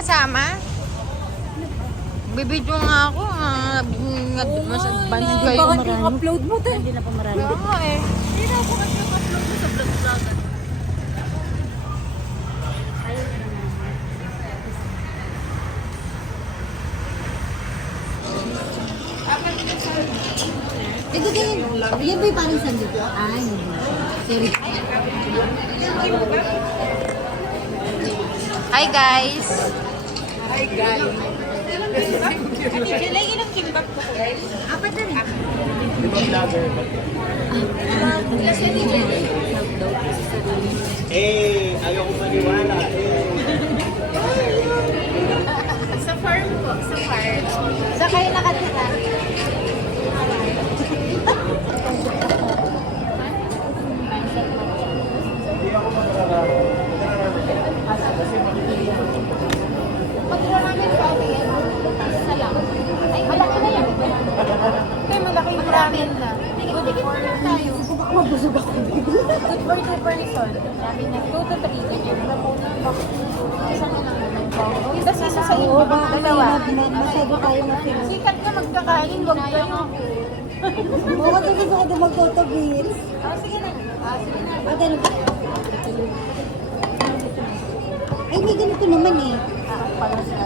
kasama? Bibidyo nga ako. Mas advanced kayo. Bakit yung upload mo tayo? Hindi na pa marami. Kaya nga eh. Hindi na ako kasi yung upload mo sa vlog-vlog. Ito din. Yan ba yung parang sandito? Ay, sorry. Hi guys! Hi guys. Lagi ng kimbap ko. Apat na rin. Ayaw ko maniwala. Sa farm po. Sa farm. Sa kayo nakatira. Hindi ako Pag-ramen pa rin. Salam. Ay, malaki na yan. Ay, malaki yung ramen na. Good for tayo. Mabusog ako. Good for 2 person. Ramen na. 2 to 3. Ganyan. Isa na lang naman. Tapos isa sa inyo. Oo, baka Dalawa. masyado tayo masyado. Sikat na magkakain. Huwag kayo. Oo, kasi gusto ko din mag-autobill. Sige na. Sige na. Ate, ano ba? Ay, may ganito naman eh. Pala siya.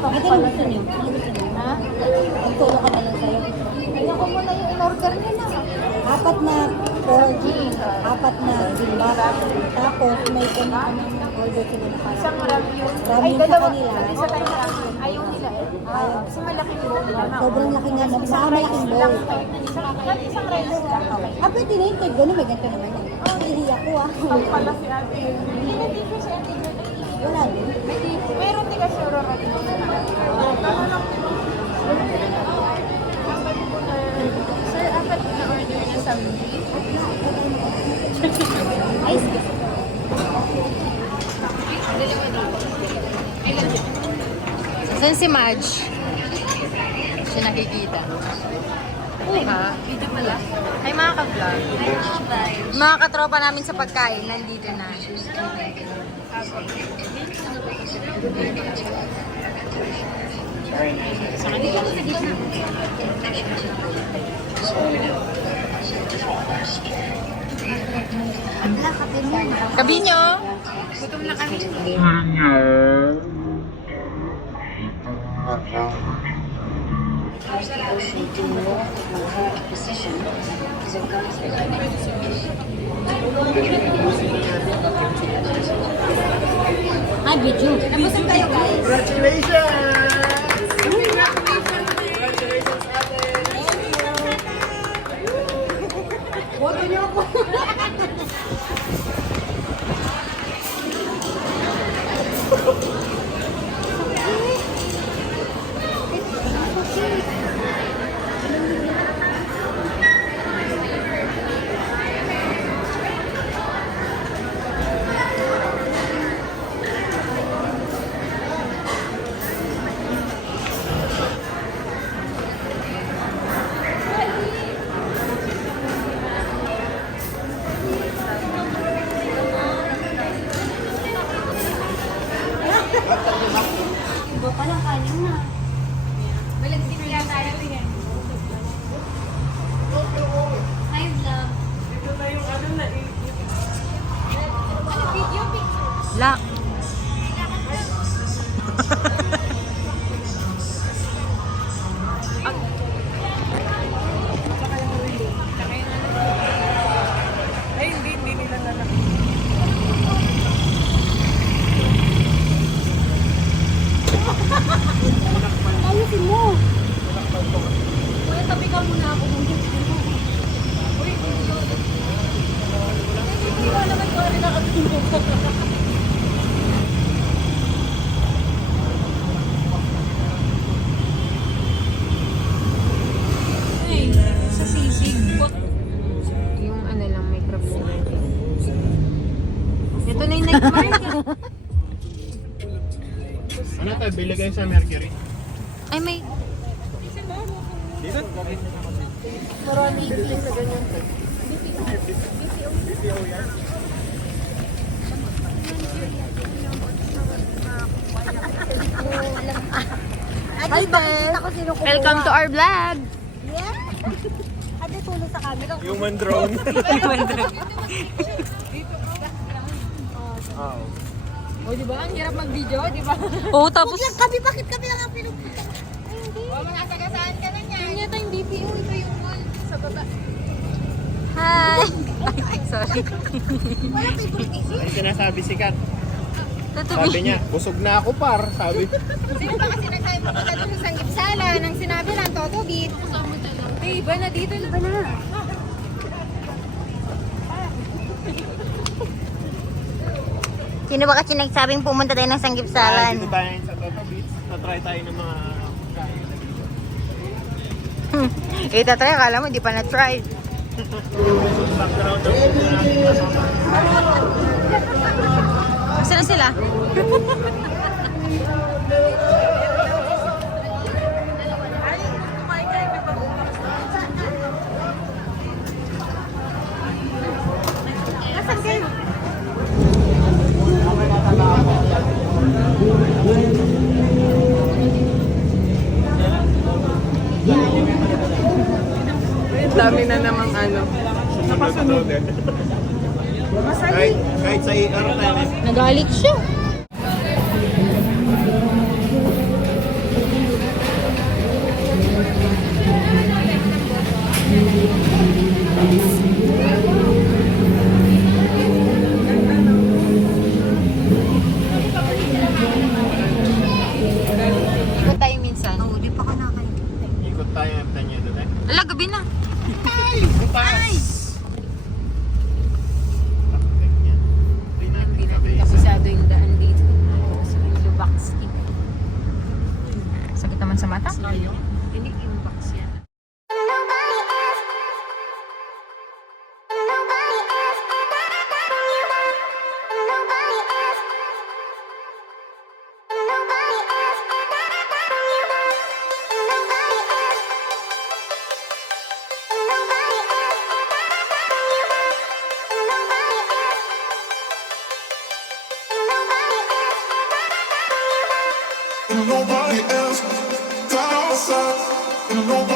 Ate, ano gusto niyo? Ano gusto niyo? Ha? Magtulo ka na lang sa'yo. Ay, ako muna yung in-order niya na. Apat na pork, apat na bimbap. Tapos may order sila na parang. Isang ramyun. Ramyun Ay, sa dalawa. kanila. Isa tayo ramyun. Ayaw nila eh. Kasi malaki yung nila. Sobrang laki nga naman. Baka malaking bowl. Isang rice lang. Okay. Ah, pwede na yung third. Ganun, may ganito naman yan. Oh, ihiyak ko ah. Ang pala si ate. Hindi na dito si ate. Wala din. Meron din kasi order. Sir, apat na order niya sa beef. Ay, sige. Saan si Madge? Siya nakikita. Ha? Video pala. Hi mga ka-vlog. Mga katropa namin sa pagkain, nandito na. Sa kanila. Sabi nyo? Gutom na kami. Ay, video. Nabusog tayo guys. Congratulations! Boto niyo ako. Iba pa lang kanin na. Malagsit kaya tayo yan. Hi, vlog. Ito na yung ano na video picture. La. Ay, hindi nila na. Ayusin mo. Kuya, tabi ka muna ako. Uy, hindi ko naman ko rin nakatulog. Ay, sa sisig. Yung ano lang, may problema. Ito na yung nag-mark. Ano tayo? Bili kayo sa Mercury? Ay, may... Dito? Marami din sa ganyan. BPO yan. Ate, bakit ako sino kumuha? Welcome to our vlog. Yeah. Ate, tulong sa camera. Human drone. Oh. O, di ba? Ang hirap mag-video, di ba? Oo, tapos... Huwag lang kami, bakit kami lang ang pinupunta? O, mga taga-saan ka na niya? Yung yata yung DPO, ito yung mall sa baba. Hi! Ay, sorry. Walang favorite issue. Ano sinasabi si Kat? Totoo. Sabi niya, busog na ako par. Sabi. Sino ba kasi nagsabi mo ka doon sa gipsala nang sinabi ng Toto Beat? Eh, iba na dito, iba na. Sino ba kasi nagsabing pumunta tayo ng Dito Sanggipsalan? tayo sa Toto Beach. Na-try tayo ng mga kain. Itatry, akala mo, di pa na-try. Background ng puto natin kasama. Saan na sila? Dami na namang ano. Sumunod din. Kahit sa ER tayo. Nagalit siya. Ikot tayo minsan. Oo, di pa ako nakain. Ikot tayo ng tanyo doon eh. Ala, gabi na. Ay! Hindi natin kabisado yung daan dito. So, yung Lubaxi. Sakit naman sa mata. Hindi yung box yan. Nobody else. Nobody else. Nobody else.